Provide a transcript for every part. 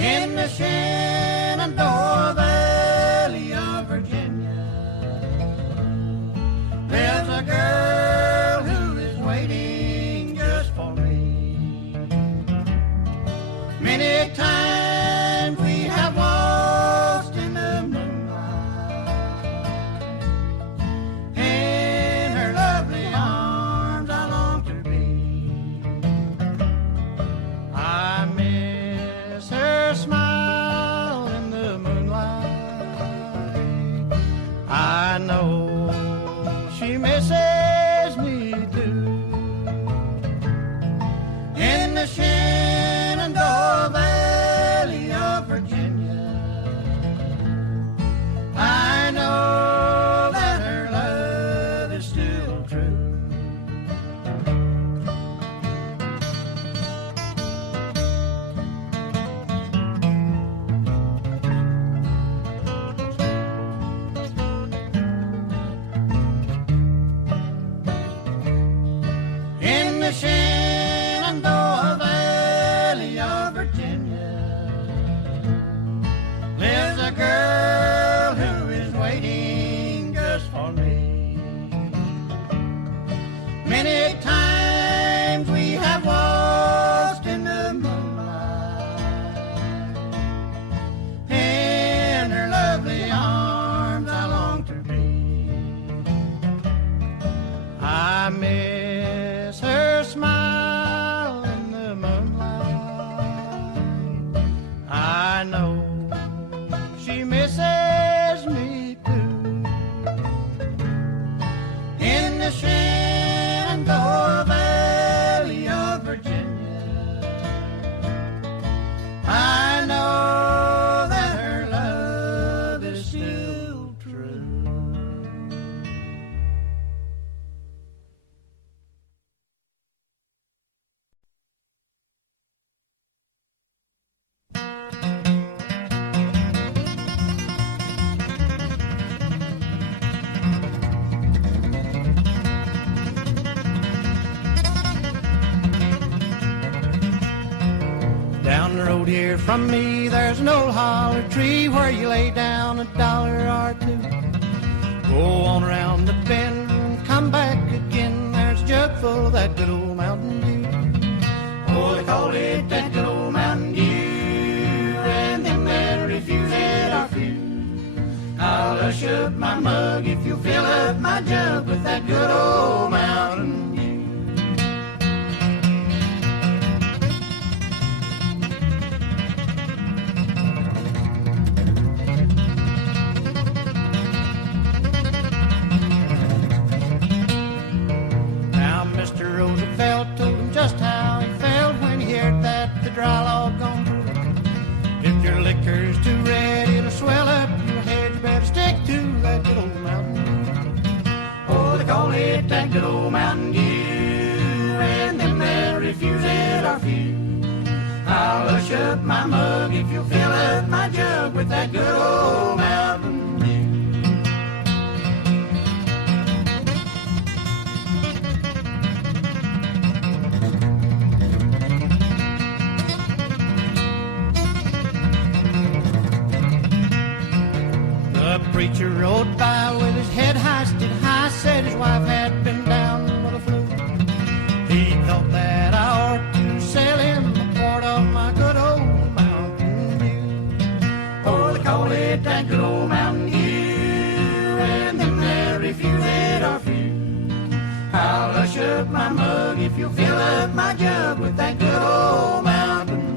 in the Shenandoah Valley of Virginia. There's a girl who is waiting just for me. Many times we have waltzed in the moonlight. In her lovely arms I long to be. I miss her smile in the moonlight. I know she misses me too. In the Shenandoah Valley of Virginia, I know that her love is still true. In the Shenandoah Valley of Virginia lives a girl who is waiting just for me. Many times we have waltzed in the moonlight. In her lovely arms I long to be. I miss her smile in the moonlight. I know she misses me too. In the Shenandoah Valley of Virginia, I know that her love is still true. Down the road here from me, there's an old holler tree where you lay down $1 or two. Go on around the bend and come back again. There's a jug full of that good old Mountain Dew. Oh, they call it that good old Mountain Dew, and them that refuse it are few. I'll hush up my mug if you fill up my jug with that good old Mountain Dew. Now Mr. Roosevelt told him just how he felt when he heard that the dry log gone through. If your liquor's too red, it'll swell up your head. You better stick to that good old Mountain Dew. Oh, they call it that good old Mountain Dew, and them that refuse it are few. I'll hush up my mug if you fill up my jug with that good old Mountain Dew. The preacher rode by with his head hoisted high, said his wife had been down with a flu. He thought that I ought to sell him a quart of my good old Mountain Dew. Oh, they call it that good old Mountain Dew, and them that refuse it are few. I'll hush up my mug if you fill up my jug with that good old Mountain Dew.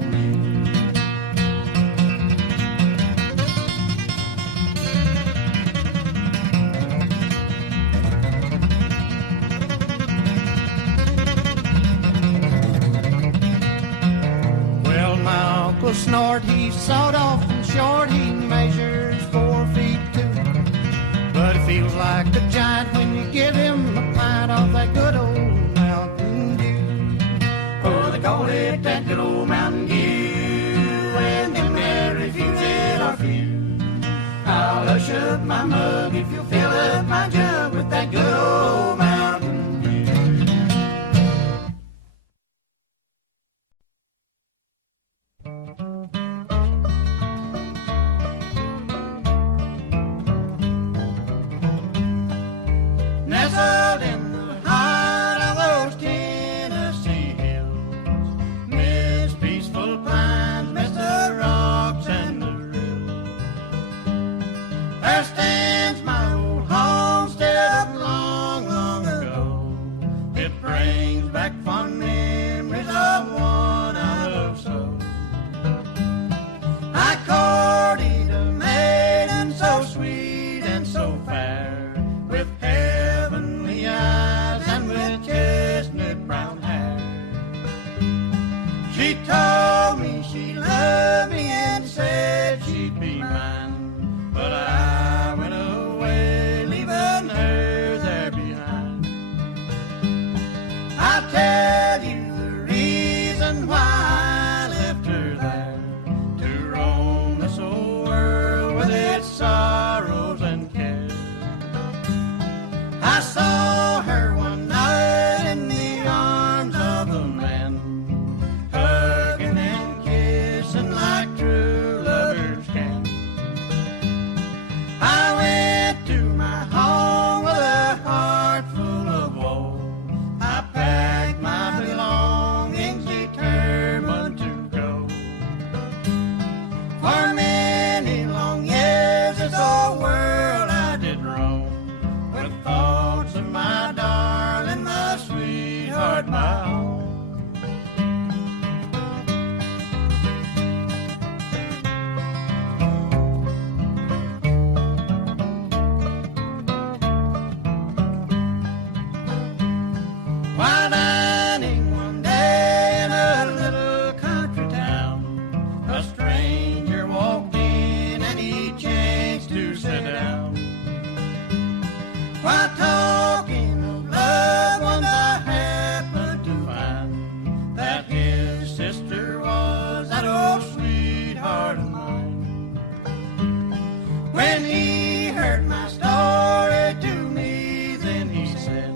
Well, my uncle snort, he sawed off and short, he measures 4 feet 2. But it feels like a giant when you give him a pint of that good old Mountain Dew. Oh, they call it that good old Mountain Dew, and them that refuse it are few. I'll hush up my mug if you fill up my jug with that good old Mountain Dew. She told me she loved me and said she'd be mine, but I went away, leaving her there behind. I'll tell you the reason why I left her there, to roam this old world with its sorrows and cares. I saw her one night in the arms of a man, hugging and kissing like true lovers can. I went to my home with a heart full of woe. I packed my belongings, determined to go. For many long years this old world I did roam, with thoughts of my darling, my sweetheart, my home. While dining one day in a little country town, a stranger walked in and he chanced to sit down. While talking of loved ones, I happened to find that his sister was that old sweetheart of mine. When he heard my story to me, then he said,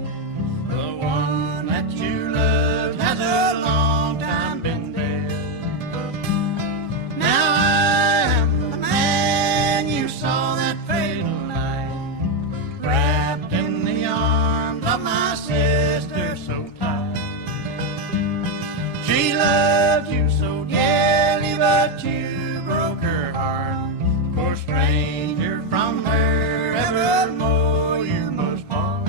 the one that you loved has a long time been dead. Now I am the man you saw that fatal night, wrapped in the arms of my sister so tight. She loved you so dearly, but you broke her heart. Poor stranger, from her evermore you must part.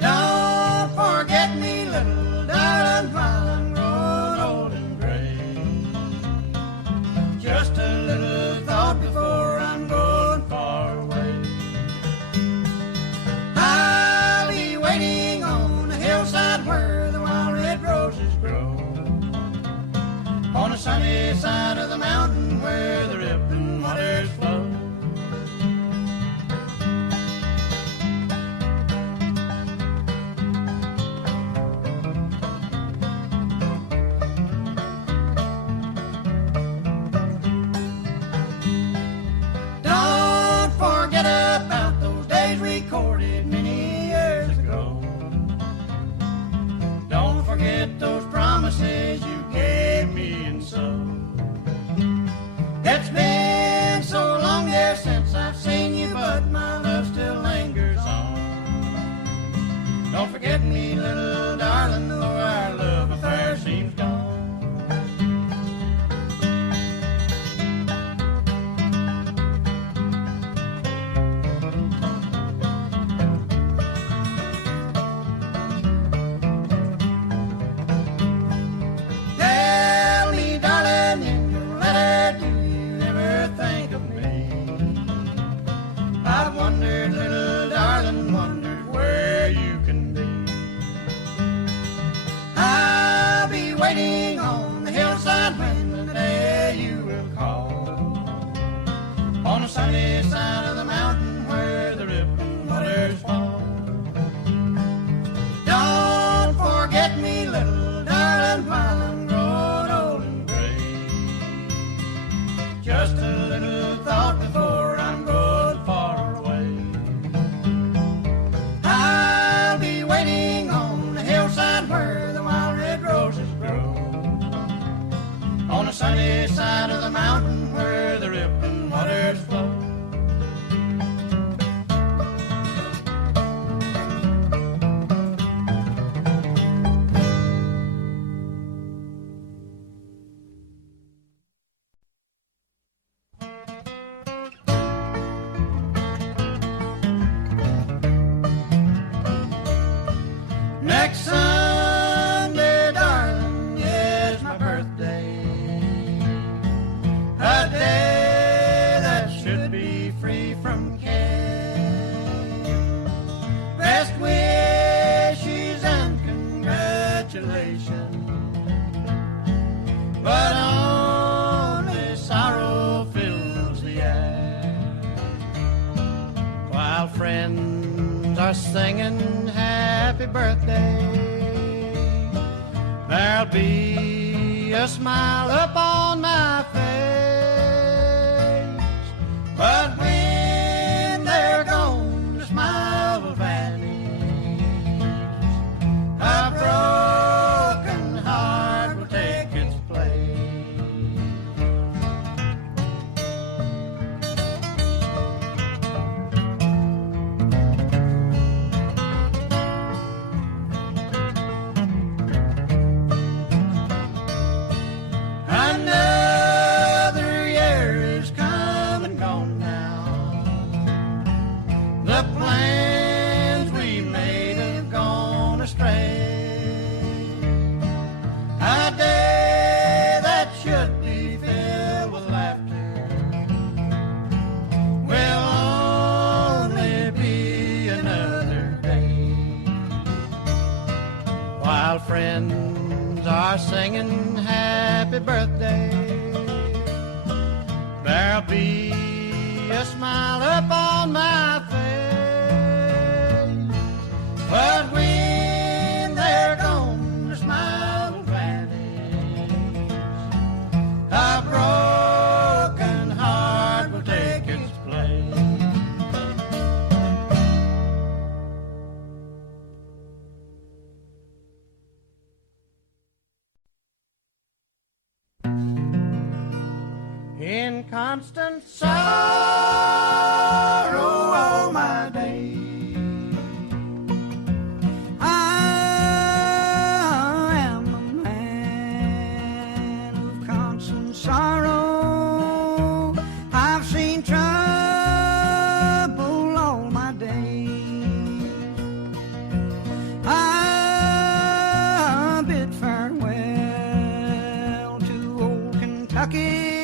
Don't forget me, little darling, while I'm growing old and gray. Just a little thought before I'm going far away. I'll be waiting on the hillside where the wild red roses grow, on the sunny side of the mountain where the rippling waters flow. Don't forget about those days recorded many years ago. Don't forget those promises you gave me and so. It's been so long, dear, since I've seen you, but my love still lingers on. Don't forget me, little darling, though our love affair seems gone. Tell me, darling, in your letter, do you ever think of me? I've wondered, little darling, wondered where you can be. I'll be waiting on the hillside when the day you will call, on the sunny side of the mountain where the rippling waters fall. Don't forget me, little darling, while I'm growing old and gray. Just a little thought before I'm going far away. I'll be waiting on the hillside where the wild red roses grow, on the sunny side of the mountain where the rippling waters flow. Next Sunday, darling, is my birthday. are singing happy birthday. There'll be a smile upon my face, but when they're gone, the smile will vanish. A broken heart will take its place. Another year is come and gone now. The plans we made have gone astray. A day that should be filled with laughter will only be another day. While friends are singing happy birthday, there'll be a smile upon my face, but when they're gone, the smile will vanish. A broken heart will take its place. In constant sorrow all my days, I am a man of constant sorrow. I've seen trouble all my days. I bid farewell to old Kentucky,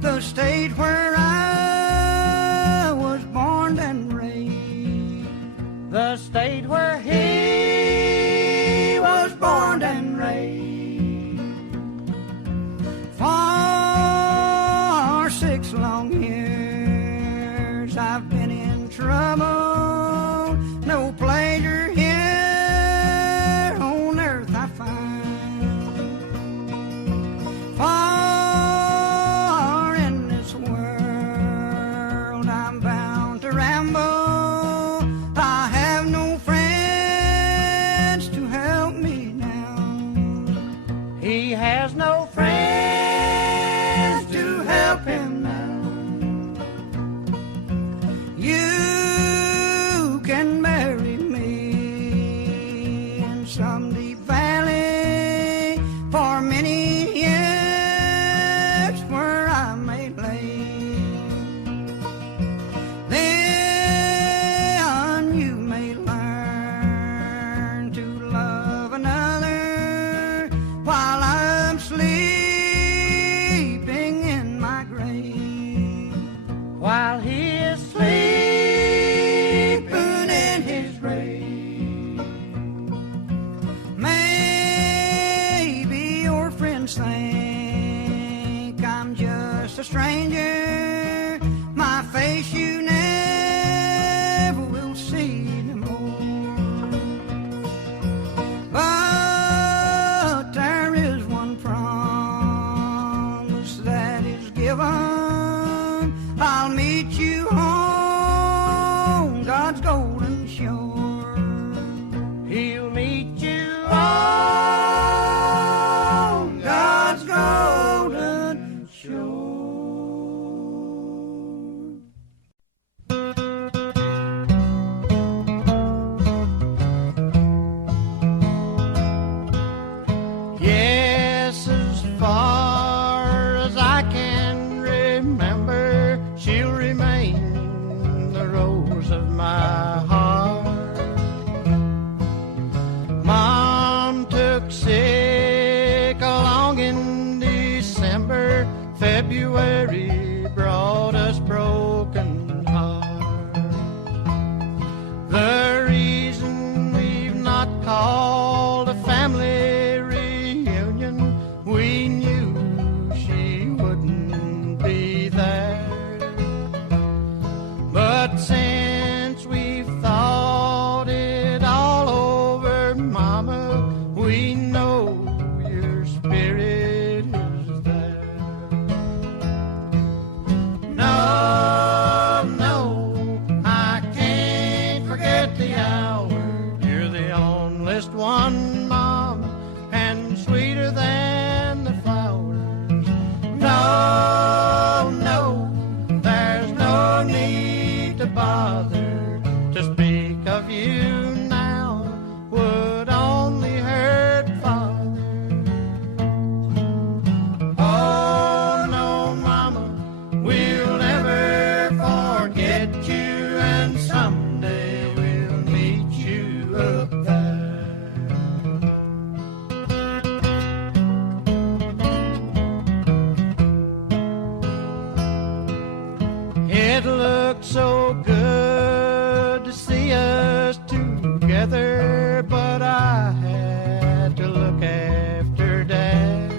the state where I was born and raised. The state where he was born and raised. For 6 long years I've been in trouble. No pleasure here on earth I find. For in this world I'm bound to ramble. I have no friends to help me now. He has no friends to help him now. You can marry me in some deep valley for many years where I may lay. Then you may learn to love another while I'm sleeping in my grave. While he is sleeping in his grave. Maybe your friends think I'm just a stranger. My face you never will see no more. But there is one promise that is given. I'll meet you on God's golden shore. He'll meet you on God's golden shore. Yes, as far as I can remember, she'll remain the rose of my heart. Mom took sick along in December. February brought us broken hearts. The reason we've not called a family reunion, we knew she wouldn't be there. But since we've thought onlyest one, Mom, and sweeter than the flowers. No, no, there's no need to bother. To speak of you now would only hurt Father. Oh, no, Mama, we'll never forget you, and someday we'll meet you up there. It looked so good to see us together, but I had to look after Dad.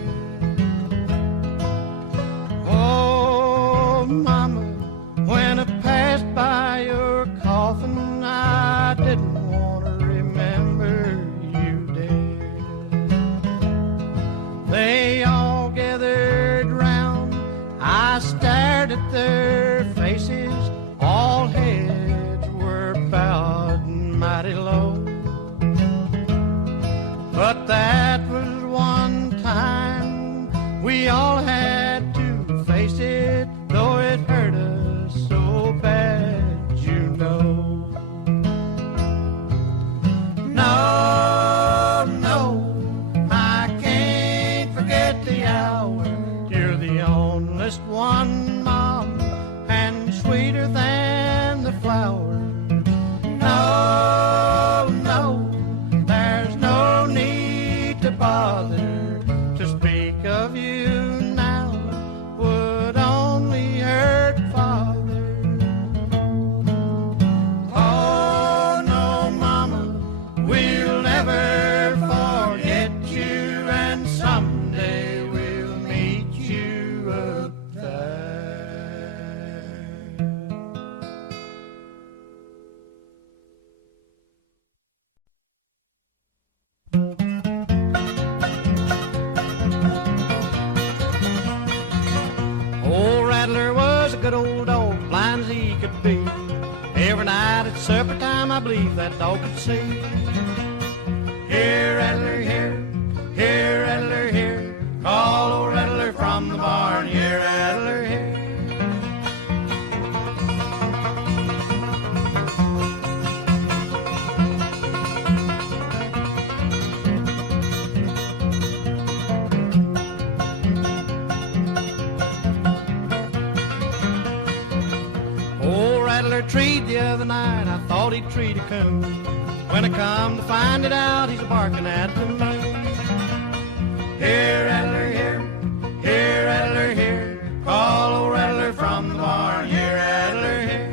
Oh, Mama, when I passed by your coffin, I didn't want to remember you dead. They all gathered round, I stared at their faces, all heads were bowed mighty low. But that was one time we all had to face it, though it hurt us so bad, you know. No, no, I can't forget the hour. You're the onlyest one, Mom, and sweeter than the flowers. No, no, there's no need to bother. To speak of you now would only hurt Father. Oh, no, Mama, we'll never forget you, and someday we'll meet you up there. Old Rattler was a good old dog, blind as he could be. Every night at supper time, I believe that dog could see. Here, Rattler, here, here, Rattler, here. Call old Rattler from the barn, here, Rattler, here. Old Rattler treed the other night, I thought he'd treat a coon. When I come to find it out, he's barking at the moon. Here, Rattler, here, here, Rattler, here. Call old Rattler from the barn, here, Rattler, here.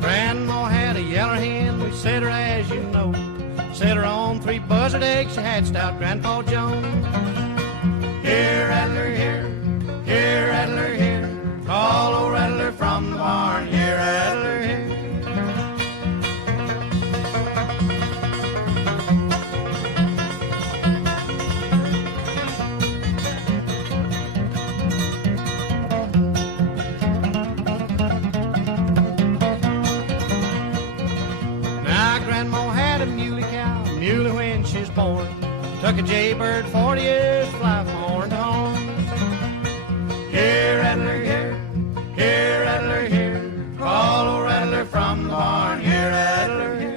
Grandma had a yeller hen, we set her as you know. Set her on 3 buzzard eggs, she had stout Grandpa Jones. Here, Rattler, here, here, Rattler, here. Call old Rattler from the barn, here, Rattler, here. Now, Grandma had a muley cow, muley when she was born. Took a jaybird 40 years to fly from horn to horn. Here, Rattler, here, here, Rattler, here. Call old Rattler from the barn, here, Rattler, here.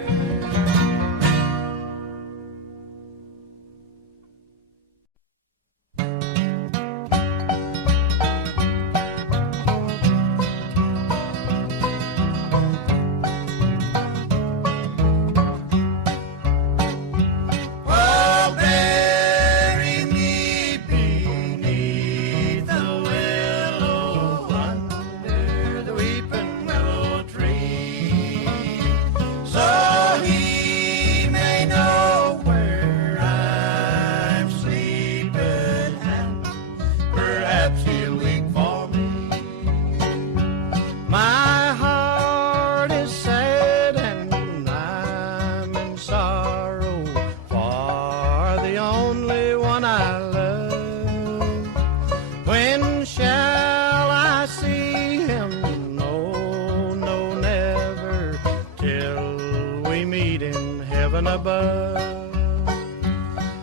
Oh, bury me beneath the willow meet in heaven above.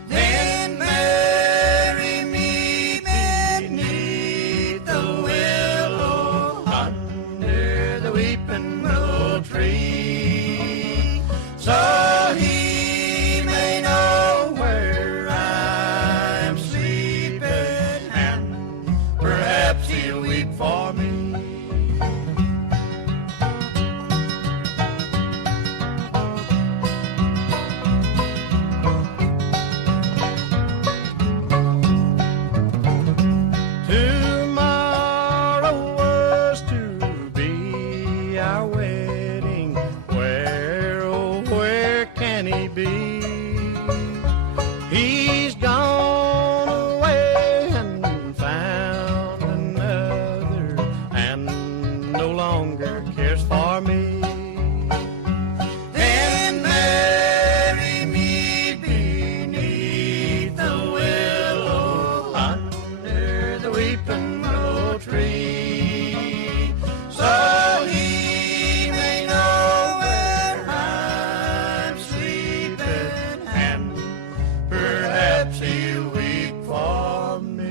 Then marry me beneath the willow, Under the weeping willow tree, so he may know where I'm sleeping, and perhaps he'll weep for me. Tomorrow was to be our wedding. Where, oh, where can he be? He's gone away and found another, and no longer cares for me. Then marry me beneath the willow, Under the weeping willow tree, so he may know where I'm sleeping, and perhaps he'll weep for me.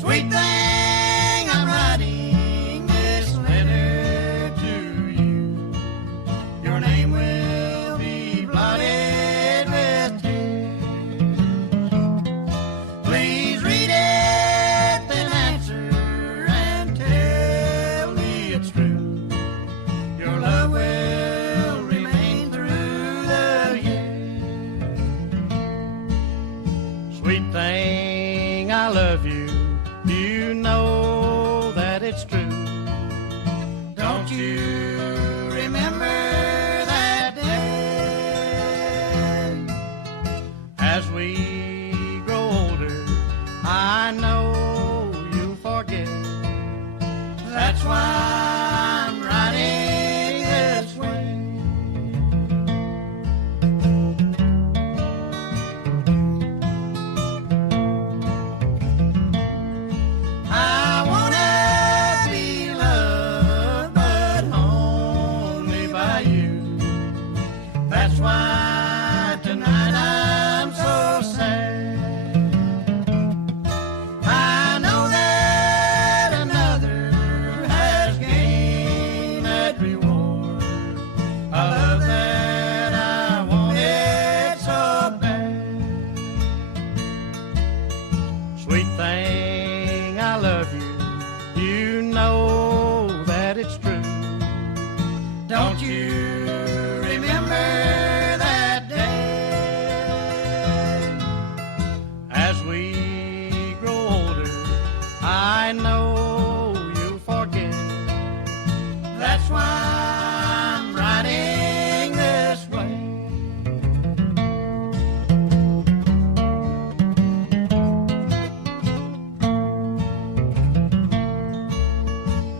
Sweet thing, I'm writing this letter to you. Your name will be blotted with tears. Please read it, then answer and tell me it's true. Your love will remain through the years. Sweet thing, I love you. You know that it's true. Don't you remember that day? As we grow older, I know you'll forget. That's why I'm writing this way. I wanna be loved, but only by you. That's why tonight I'm so sad. I know that another has gained that reward, a love that I wanted so bad. Sweet thing, I love you. You know that it's true. Don't you remember that day? As we grow older, I know you'll forget. That's why I'm writing this way.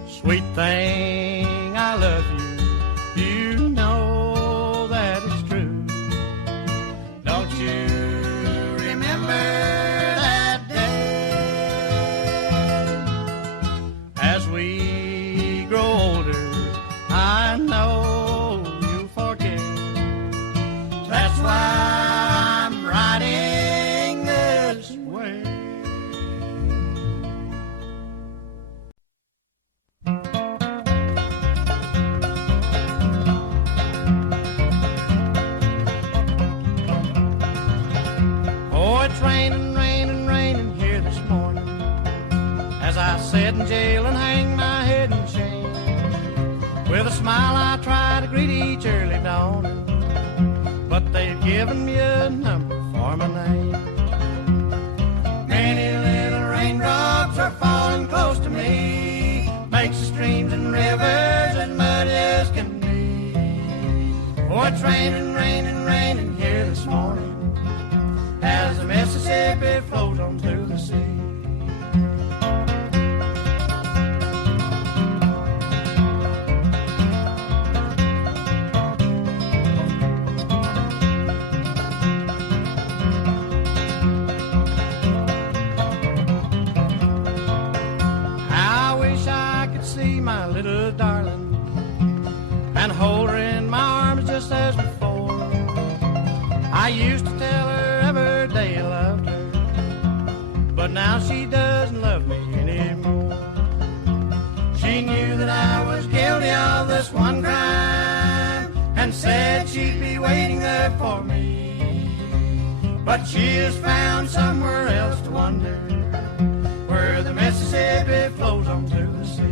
Sweet thing, I love you. You know that it's true. Don't you remember that day? As we grow older, I know you'll forget. That's why I'm writing this way. Oh, it's raining, raining, raining here this morning. As I sit in jail and hang my head in shame, with a smile I try to greet each early dawning, but they've given me a number for my name. Many little raindrops are falling close to me, makes the streams and rivers as muddy as can be. Oh, it's raining, raining, raining here this morning, as the Mississippi flows on through the sea. and said she'd be waiting there for me. But she has found somewhere else to wander, where the Mississippi flows on to the sea.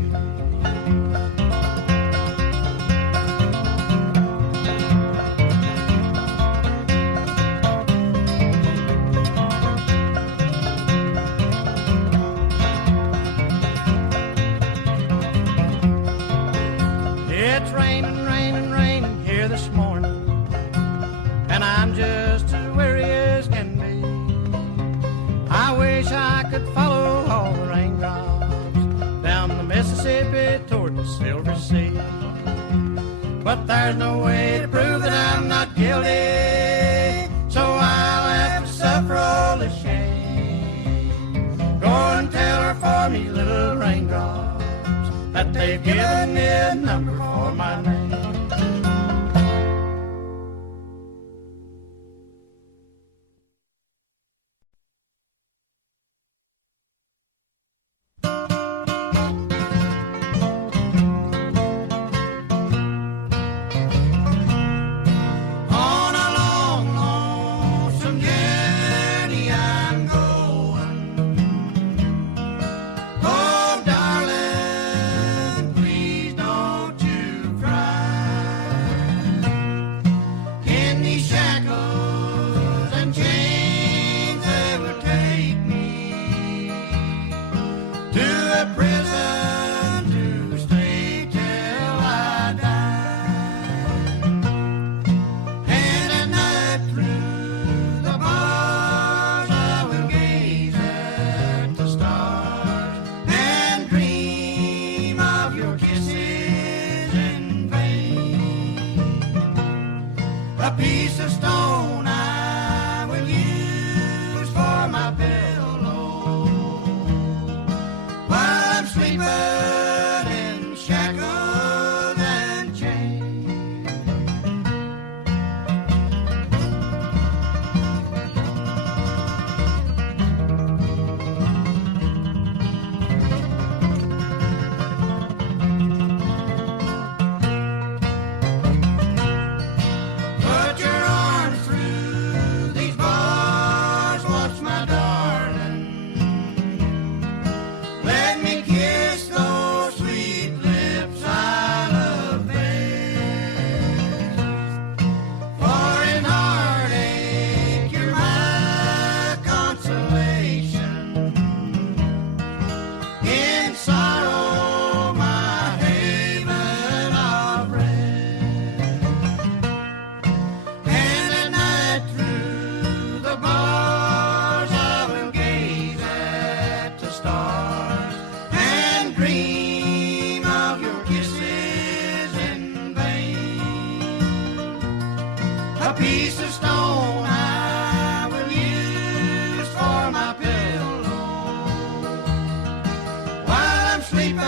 It's raining, raining, raining here this morning, and I'm just as weary as can be. I wish I could follow all the raindrops down the Mississippi toward the Silver Sea. But there's no way to prove that I'm not guilty, so I'll have to suffer all the shame. Go and tell her for me, little raindrops, that they've given me a number for my name. On a long, lonesome journey I'm going. Oh, darling, please don't you cry. In these shackles and chains they will take me to a prison to stay till I die. And at night through the bars I will gaze at the stars and dream of your kisses in vain. A piece of stone I will use for my pillow while I'm sleeping in shackles and chains. Put your arms through these bars, watch my darling. Let me kiss those sweet lips I love best. For in heartache you're my consolation, in sorrow my haven of rest. And at night through the bars I will gaze at the stars and dream of your kisses in vain. A piece of stone I will use for my pillow while I'm sleeping